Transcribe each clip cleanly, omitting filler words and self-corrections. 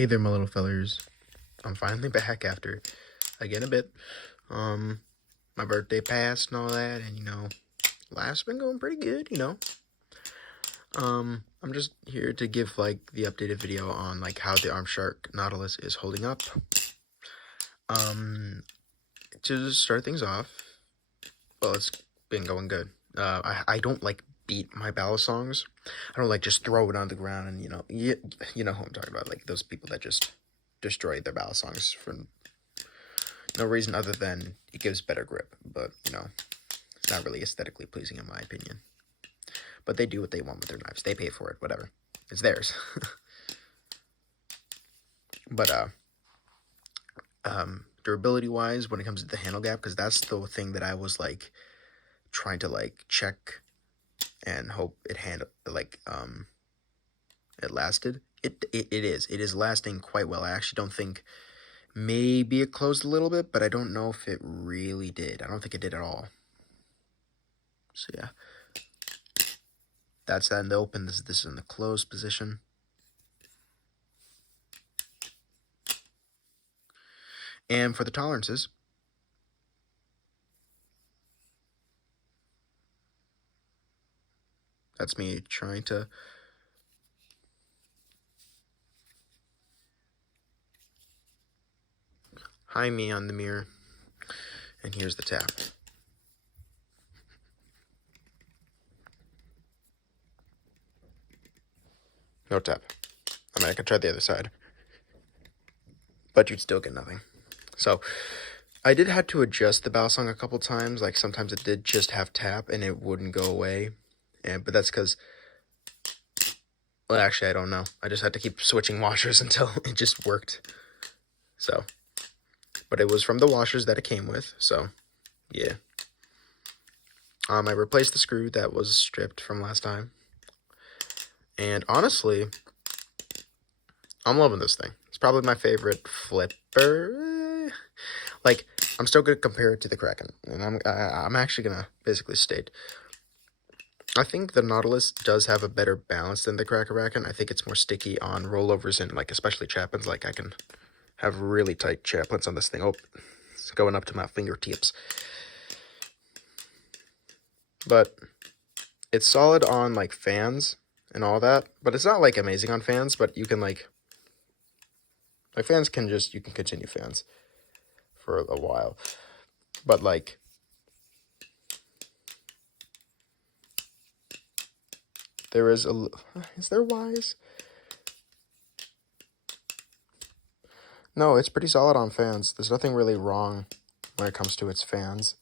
Hey there, my little fellers. I'm finally back after, again, a bit. My birthday passed and all that, and, life's been going pretty good, I'm just here to give, the updated video on, how the Armshark Nautilus is holding up. To start things off, well, it's been going good. I don't, beat my ballast songs. I don't, just throw it on the ground and, you know who I'm talking about, those people that just destroy their ballast songs for no reason other than it gives better grip, but, it's not really aesthetically pleasing in my opinion. But they do what they want with their knives. They pay for it, whatever. It's theirs. But, durability-wise, when it comes to the handle gap, because that's the thing that I was, trying to, check and hope it it lasted. It is lasting quite well. I actually don't think, maybe it closed a little bit, but I don't know if it really did. I don't think it did at all. So yeah, that's that in the open. This is in the closed position. And for the tolerances, that's me trying to high me on the mirror. And here's the tap. No tap. I mean, I could try the other side, but you'd still get nothing. So I did have to adjust the ballast song a couple times. Sometimes it did just have tap and it wouldn't go away. But that's because, well, actually, I don't know. I just had to keep switching washers until it just worked. So, but it was from the washers that it came with. So, yeah. I replaced the screw that was stripped from last time. And honestly, I'm loving this thing. It's probably my favorite flipper. I'm still gonna compare it to the Kraken, and I'm actually gonna basically state, I think the Nautilus does have a better balance than the Kraken. I think it's more sticky on rollovers and especially chaplains. I can have really tight chaplains on this thing. Oh, it's going up to my fingertips. But it's solid on fans and all that, but it's not amazing on fans. But you can fans can you can continue fans for a while, but there is there wise? No, it's pretty solid on fans. There's nothing really wrong when it comes to its fans.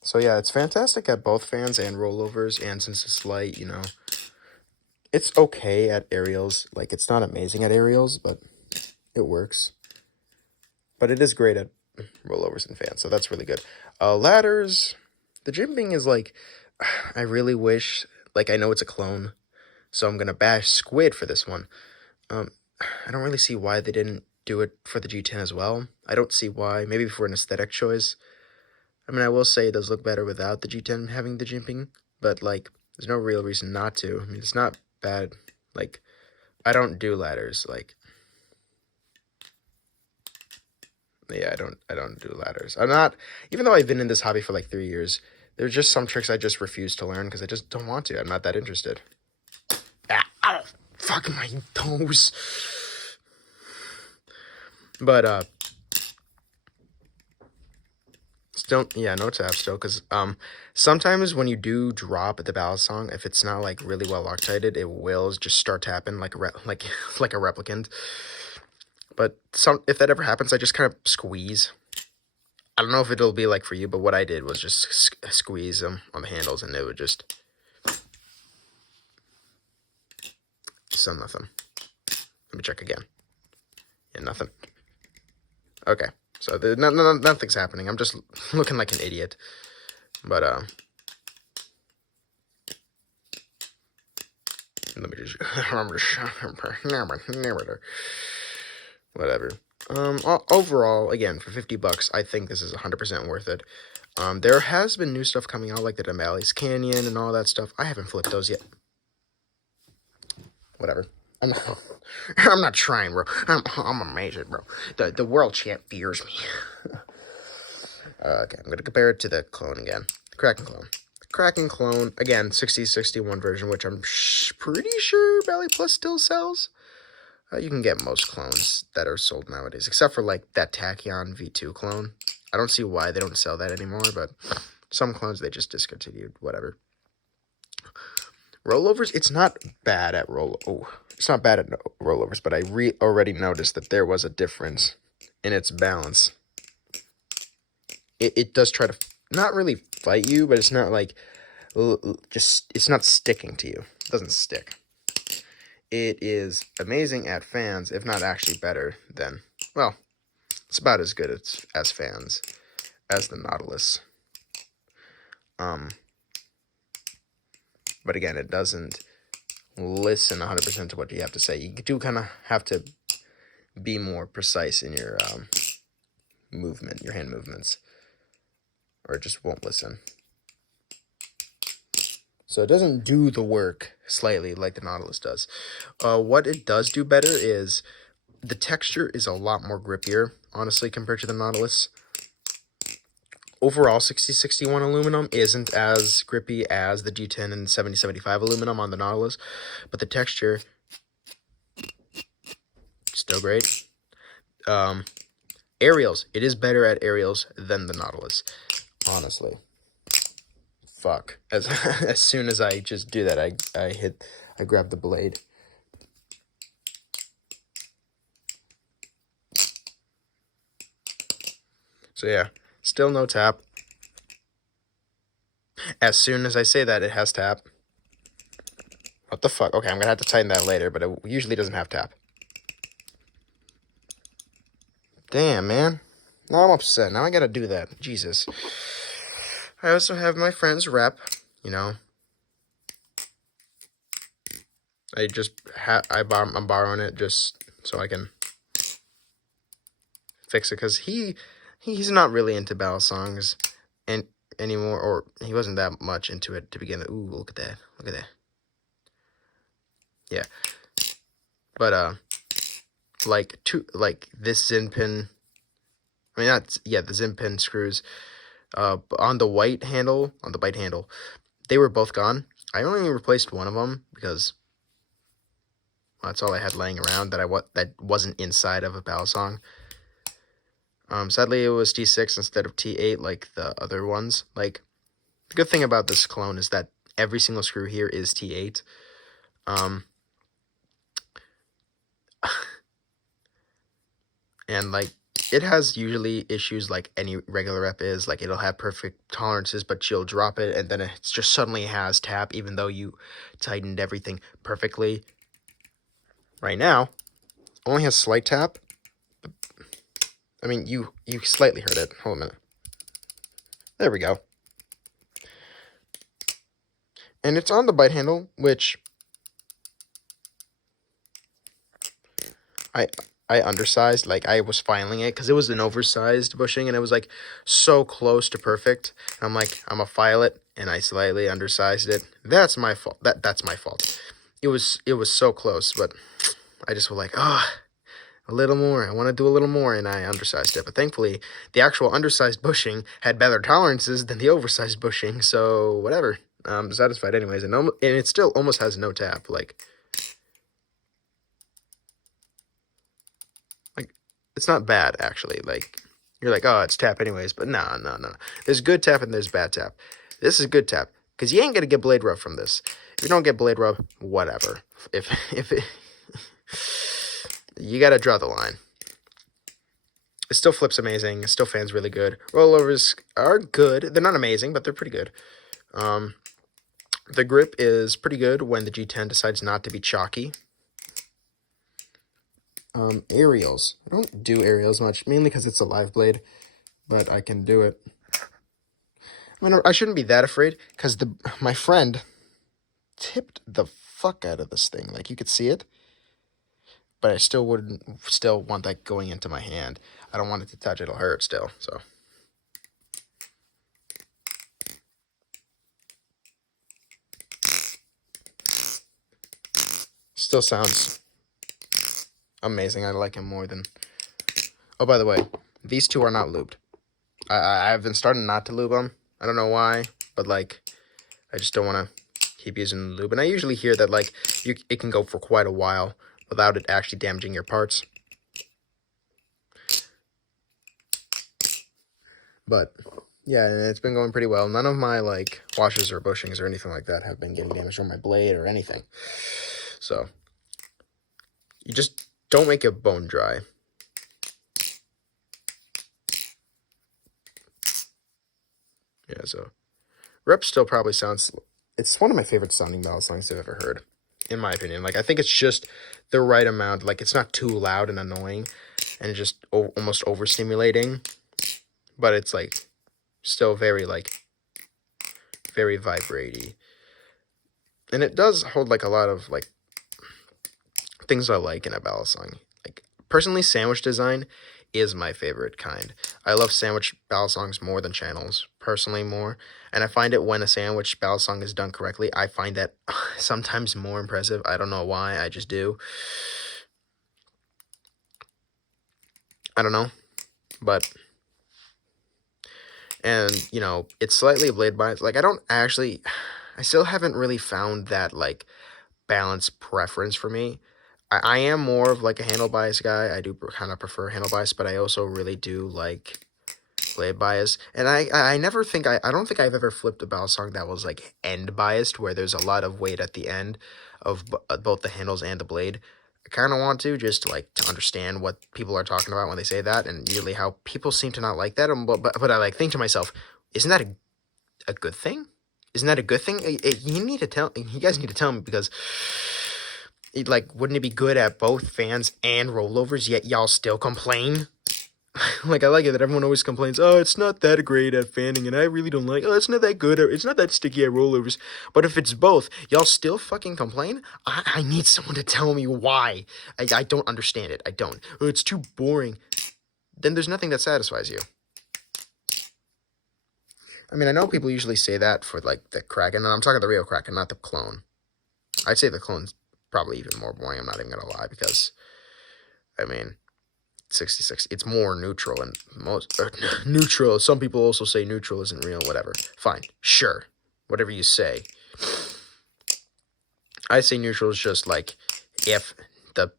So yeah, it's fantastic at both fans and rollovers, and since it's light, it's okay at aerials. It's not amazing at aerials, but it works. But it is great at rollovers and fans, so that's really good. Ladders, the jimping is I really wish, I know it's a clone, so I'm gonna bash Squid for this one. I don't really see why they didn't do it for the G10 as well. I don't see why. Maybe for an aesthetic choice. I mean, I will say it does look better without the G10 having the jimping, but there's no real reason not to. I mean, it's not bad. I don't do ladders. Yeah, I don't do ladders. I'm not, even though I've been in this hobby for 3 years, there's just some tricks I just refuse to learn because I just don't want to. I'm not that interested. Ah, ow, fuck my toes. But, still, yeah, no tap still, because, sometimes when you do drop the ballast song, if it's not, really well Loctited, it will just start tapping like a replicant. But if that ever happens, I just kind of squeeze. I don't know if it'll be for you, but what I did was just squeeze them on the handles, and it would just... Still nothing. Let me check again. Yeah, nothing. Okay, so nothing's happening. I'm just looking like an idiot. But, let me just... Whatever. Overall, again, for $50, I think this is 100% worth it. There has been new stuff coming out, like the Damali's Canyon and all that stuff. I haven't flipped those yet. Whatever. I'm not trying, bro. I'm amazing, bro. The world champ fears me. Okay, I'm gonna compare it to the clone again. The Kraken clone. Kraken clone, again, 6061 version, which I'm pretty sure Bally Plus still sells. You can get most clones that are sold nowadays, except for like that Tachyon V2 clone. I don't see why they don't sell that anymore, but some clones they just discontinued, whatever. Rollovers, it's not bad at it's not bad at rollovers, but I already noticed that there was a difference in its balance. It does try to not really fight you, but it's not like it's not sticking to you. It doesn't stick. It is amazing at fans, if not actually better than, well, it's about as good as fans as the Nautilus. But again, it doesn't listen 100% to what you have to say. You do kind of have to be more precise in your movement, your hand movements, or it just won't listen. So it doesn't do the work slightly like the Nautilus does. What it does do better is the texture is a lot more grippier, honestly, compared to the Nautilus. Overall, 6061 aluminum isn't as grippy as the G10 and 7075 aluminum on the Nautilus, but the texture, still great. Aerials, it is better at aerials than the Nautilus, honestly. Fuck. As soon as I just do that, I grab the blade. So yeah, still no tap. As soon as I say that, it has tap. What the fuck? Okay, I'm gonna have to tighten that later, but it usually doesn't have tap. Damn, man. Now I'm upset. Now I gotta do that. Jesus. I also have my friend's rep, you know. I'm borrowing it just so I can fix it, because he's not really into battle songs anymore, or he wasn't that much into it to begin with. Ooh, look at that. Look at that. Yeah. But like this Zin pin, I mean the Zin pin screws on the white handle, they were both gone. I only replaced one of them because that's all I had laying around that wasn't inside of a battle song. Sadly, it was T6 instead of T8 like the other ones. Like, the good thing about this clone is that every single screw here is T8. And like, it has usually issues like any regular rep is. Like, it'll have perfect tolerances, but you'll drop it, and then it just suddenly has tap, even though you tightened everything perfectly. Right now, only has slight tap. I mean, you slightly heard it. Hold a minute. There we go. And it's on the bite handle, which I undersized. Like, I was filing it because it was an oversized bushing, and it was like so close to perfect. And I'm like, I'm gonna file it, and I slightly undersized it. That's my fault. That's my fault. It was so close, but I just was like, a little more. I want to do a little more, and I undersized it. But thankfully, the actual undersized bushing had better tolerances than the oversized bushing, so whatever. I'm satisfied anyways, and it still almost has no tap. Like, it's not bad, actually. Like, you're like, oh, it's tap anyways, but no. There's good tap and there's bad tap. This is good tap, because you ain't gonna get blade rub from this. If you don't get blade rub, whatever. If it, you gotta draw the line. It still flips amazing. It still fans really good. Rollovers are good. They're not amazing, but they're pretty good. The grip is pretty good when the G10 decides not to be chalky. Aerials. I don't do aerials much, mainly because it's a live blade, but I can do it. I mean, I shouldn't be that afraid, because my friend tipped the fuck out of this thing. Like, you could see it, but I still want that going into my hand. I don't want it to touch. It'll hurt still, so. Still sounds amazing. I like him more than... Oh, by the way, these two are not lubed. I've been starting not to lube them. I don't know why, but, like, I just don't want to keep using lube. And I usually hear that, like, it can go for quite a while without it actually damaging your parts. But, yeah, and it's been going pretty well. None of my, like, washers or bushings or anything like that have been getting damaged, or my blade or anything. So, you just don't make it bone dry. Yeah, so Rep still probably sounds... It's one of my favorite sounding ballad songs I've ever heard, in my opinion. Like, I think it's just the right amount. Like, it's not too loud and annoying, and it's just almost overstimulating. But it's, like, still very, like, very vibraty. And it does hold, like, a lot of, like, things I like in a ballad song. Like, personally, sandwich design is my favorite kind. I love sandwich ballad songs more than channels, personally more. And I find it when a sandwich ballad song is done correctly, I find that sometimes more impressive. I don't know why, I just do. I don't know, but... And, you know, it's slightly blade biased. Like, I still haven't really found that, like, balanced preference for me. I am more of, like, a handle bias guy. I do kind of prefer handle bias, but I also really do like blade bias. And I never think, I don't think I've ever flipped a ballad song that was, like, end biased, where there's a lot of weight at the end of both the handles and the blade. I kind of want to, just, like, to understand what people are talking about when they say that, and usually how people seem to not like that. But I, like, think to myself, isn't that a good thing? Isn't that a good thing? You guys need to tell me, because... Like, wouldn't it be good at both fans and rollovers, yet y'all still complain? Like, I like it that everyone always complains, oh, it's not that great at fanning, and I really don't like, oh, it's not that good, or it's not that sticky at rollovers. But if it's both, y'all still fucking complain? I need someone to tell me why. I don't understand it. I don't. Oh, it's too boring. Then there's nothing that satisfies you. I mean, I know people usually say that for, like, the Kraken, and I'm talking the real Kraken, not the clone. I'd say the clone's probably even more boring, I'm not even gonna lie, because, I mean, 66, it's more neutral, and most, neutral, some people also say neutral isn't real, whatever, fine, sure, whatever you say. I say neutral is just, like, if the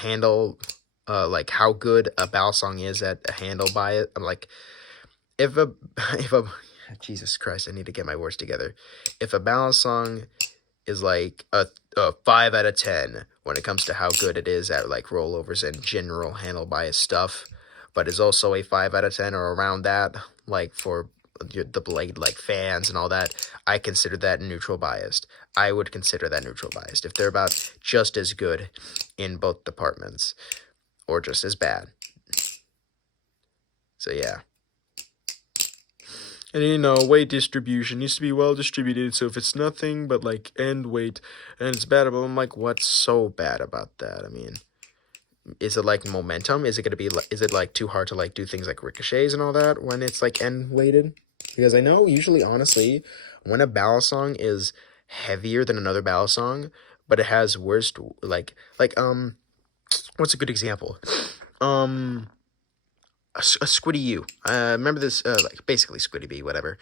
handle, like, how good a ballad song is at a handle by it, like, if a, Jesus Christ, I need to get my words together, if a ballad song is, like, a 5 out of 10 when it comes to how good it is at, like, rollovers and general handle bias stuff, but is also a 5 out of 10 or around that, like, for the blade, like, fans and all that, I consider that neutral biased. I would consider that neutral biased if they're about just as good in both departments, or just as bad. So, yeah. And, you know, weight distribution needs to be well distributed, so if it's nothing but, like, end weight, and it's bad, but I'm like, what's so bad about that? I mean, is it, like, momentum? Is it, like, too hard to, like, do things like ricochets and all that when it's, like, end weighted? Because I know, usually, honestly, when a ballad song is heavier than another ballad song, but it has worse, like, what's a good example? A Squiddy U. Remember this, like, basically Squiddy B, whatever.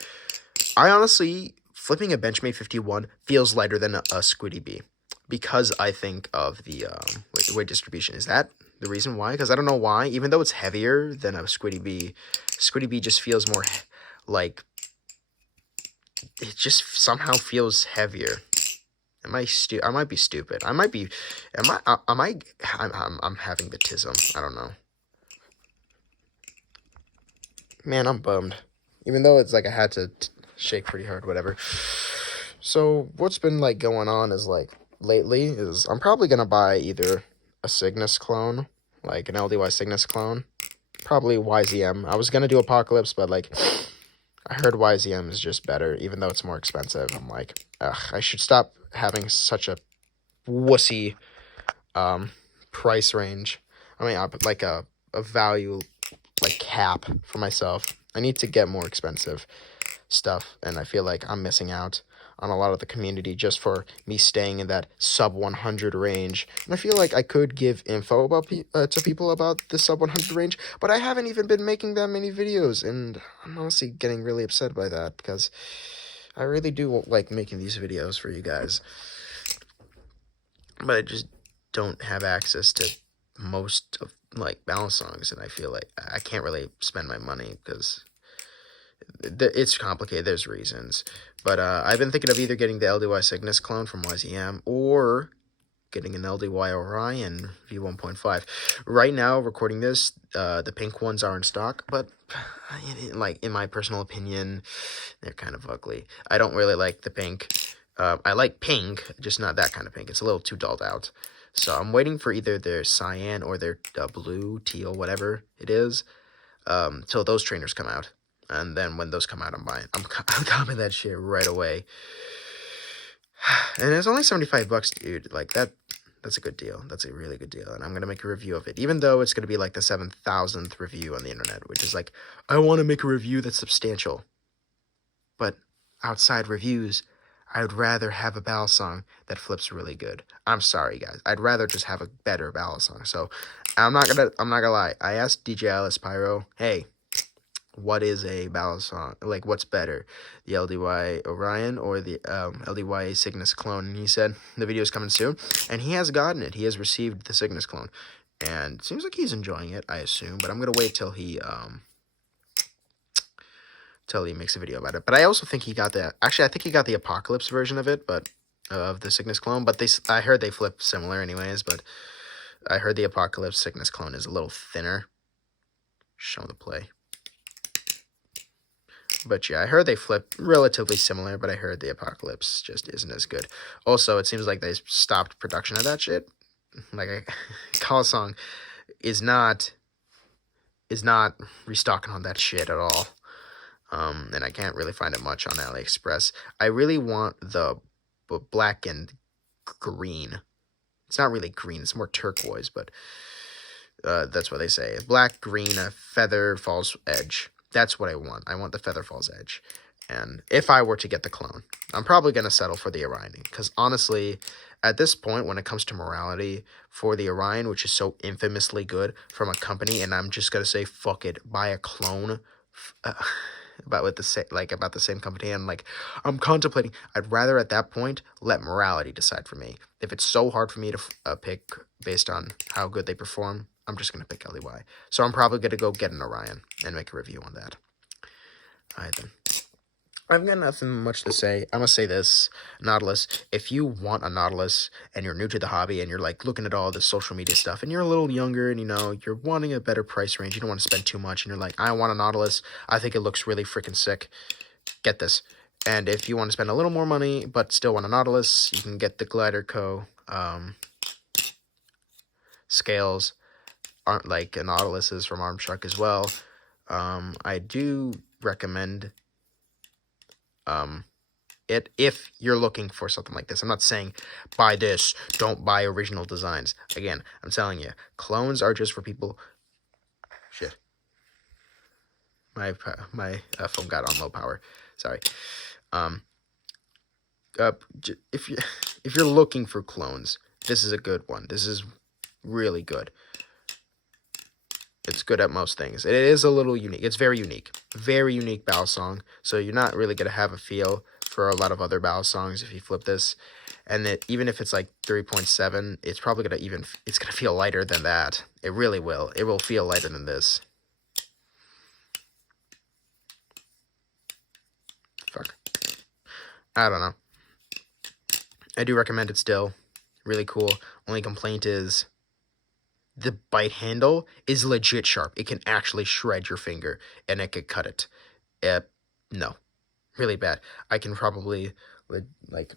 I honestly, flipping a Benchmade 51 feels lighter than a Squiddy B, because I think of the weight distribution. Is that the reason why? Because I don't know why. Even though it's heavier than a Squiddy B just feels more, like, it just somehow feels heavier. I might be stupid. I'm having the tism. I don't know. Man, I'm bummed. Even though it's, like, I had to shake pretty hard, whatever. So, what's been, like, going on is, like, lately, is I'm probably gonna buy either a Cygnus clone, like, an LDY Cygnus clone, probably YZM. I was gonna do Apocalypse, but, like, I heard YZM is just better, even though it's more expensive. I'm like, ugh, I should stop having such a wussy, price range. I mean, like, a value, like, cap for myself. I need to get more expensive stuff, and I feel like I'm missing out on a lot of the community just for me staying in that sub 100 range. And I feel like I could give info about to people about the sub 100 range, but I haven't even been making that many videos, and I'm honestly getting really upset by that because I really do like making these videos for you guys. But I just don't have access to most of like balance songs, and I feel like I can't really spend my money because it's complicated. There's reasons, but I've been thinking of either getting the LDY Cygnus clone from YZM or getting an LDY Orion V1.5. Right now, recording this, the pink ones are in stock, but like in my personal opinion, they're kind of ugly. I don't really like the pink. I like pink, just not that kind of pink. It's a little too dulled out. So I'm waiting for either their cyan or their blue, teal, whatever it is, till those trainers come out. And then when those come out, I'm copping that shit right away. And it's only $75, dude. Like that's a good deal. That's a really good deal. And I'm gonna make a review of it, even though it's gonna be like the 7,000th review on the internet, which is like, I want to make a review that's substantial. But outside reviews, I would rather have a ballad song that flips really good. I'm sorry, guys. I'd rather just have a better ballad song. So I'm not gonna lie. I asked DJ Alice Pyro, hey, what is a ballad song? Like, what's better, the LDY Orion or the LDY Cygnus clone? And he said the video is coming soon, and he has gotten it. He has received the Cygnus clone, and it seems like he's enjoying it, I assume. But I'm gonna wait till he makes a video about it. But I also think he got the I think he got the Apocalypse version of it, but of the Cygnus clone. But I heard they flip similar anyways. But I heard the Apocalypse Cygnus clone is a little thinner. Show the play. But yeah, I heard they flip relatively similar, but I heard the Apocalypse just isn't as good. Also, it seems like they stopped production of that shit. Like, Call Song is not restocking on that shit at all. And I can't really find it much on AliExpress. I really want the black and green. It's not really green, it's more turquoise, but that's what they say. Black, green, a feather falls edge. That's what I want. I want the feather falls edge. And if I were to get the clone, I'm probably going to settle for the Orion. Because honestly, at this point, when it comes to morality, for the Orion, which is so infamously good from a company, and I'm just going to say, fuck it, buy a clone about the same company, and like, I'm contemplating, I'd rather at that point let morality decide for me. If it's so hard for me to pick based on how good they perform, I'm just going to pick LDY. So I'm probably going to go get an Orion and make a review on that. Alright then. I've got nothing much to say. I'm going to say this, Nautilus, if you want a Nautilus and you're new to the hobby and you're like looking at all this social media stuff and you're a little younger and you're wanting a better price range, you don't want to spend too much and you're like, I want a Nautilus, I think it looks really freaking sick, get this. And if you want to spend a little more money but still want a Nautilus, you can get the Glider Co. Scales. Aren't like Nautiluses from Armshark as well. I do recommend it if you're looking for something like this. I'm not saying buy this, don't buy original designs. Again, I'm telling you, clones are just for people. Shit, my phone got on low power. Sorry. If you're looking for clones, this is a good one. This is really good. It's good at most things. It is a little unique. It's very unique. Very unique ballad song. So you're not really going to have a feel for a lot of other ballad songs if you flip this. And even if it's like 3.7, it's probably going to it's going to feel lighter than that. It really will. It will feel lighter than this. Fuck. I don't know. I do recommend it still. Really cool. Only complaint is the bite handle is legit sharp. It can actually shred your finger, and it could cut it. No. Really bad. I can probably, like...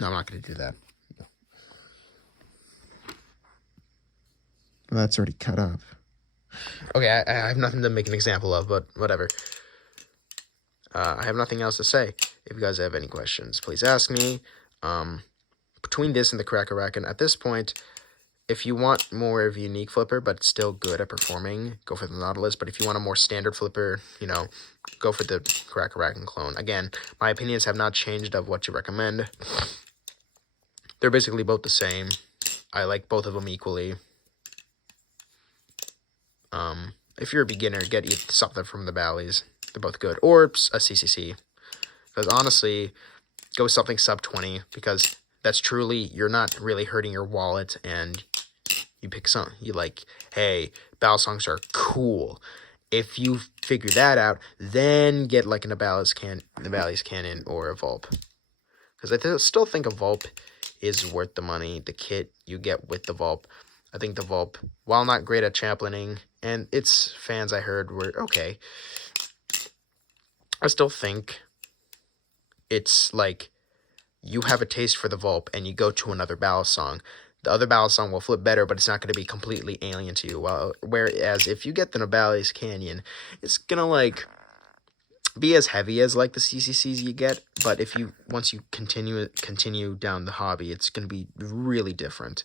No, I'm not going to do that. No. Well, that's already cut up. Okay, I have nothing to make an example of, but whatever. I have nothing else to say. If you guys have any questions, please ask me. Between this and the Cracker Rack, and at this point... if you want more of a unique flipper, but still good at performing, go for the Nautilus. But if you want a more standard flipper, you know, go for the Cracker clone. Again, my opinions have not changed of what to recommend. They're basically both the same. I like both of them equally. If you're a beginner, get something from the Bally's. They're both good. Or a CCC. Because honestly, go with something sub 20, because that's truly, you're not really hurting your wallet, and you pick some, you like, hey, battle songs are cool. If you figure that out, then get like an Bally's Cannon or a Vulp. Because I still think a Vulp is worth the money. The kit you get with the Vulp. I think the Vulp, while not great at chaplaining, and its fans I heard were okay, I still think it's like you have a taste for the Vulp and you go to another battle song. The other battle song will flip better, but it's not going to be completely alien to you. Whereas if you get the Nobali's Canyon, it's going to like be as heavy as like the CCCs you get, but if you once you continue down the hobby, it's going to be really different.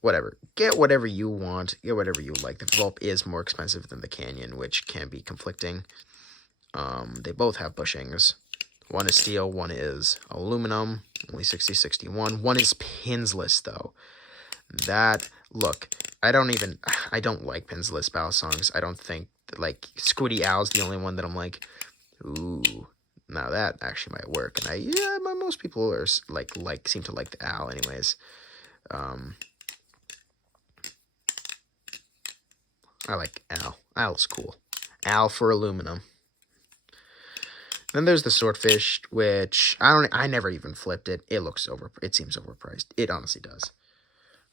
Whatever. Get whatever you want. Get whatever you like. The Vulp is more expensive than the Canyon, which can be conflicting. They both have bushings. One is steel, one is aluminum, only 6061. One is pinsless, though. Look, I don't like pinsless battle songs. I don't think, like, Squiddy Owl's the only one that I'm like, ooh, now that actually might work. And most people are, seem to like the Owl anyways. I like Owl. Owl's cool. Owl for aluminum. Then there's the Swordfish, which I never even flipped it. It seems overpriced. It honestly does.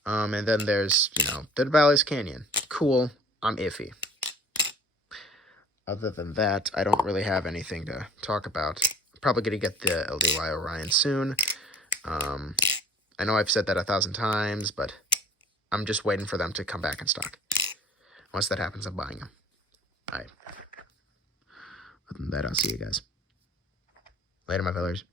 And then there's, the Bally's Canyon. Cool. I'm iffy. Other than that, I don't really have anything to talk about. I'm probably going to get the LDY Orion soon. I know I've said that 1,000 times, but I'm just waiting for them to come back in stock. Once that happens, I'm buying them. All right. Other than that, I'll see you guys. Later, my fellers.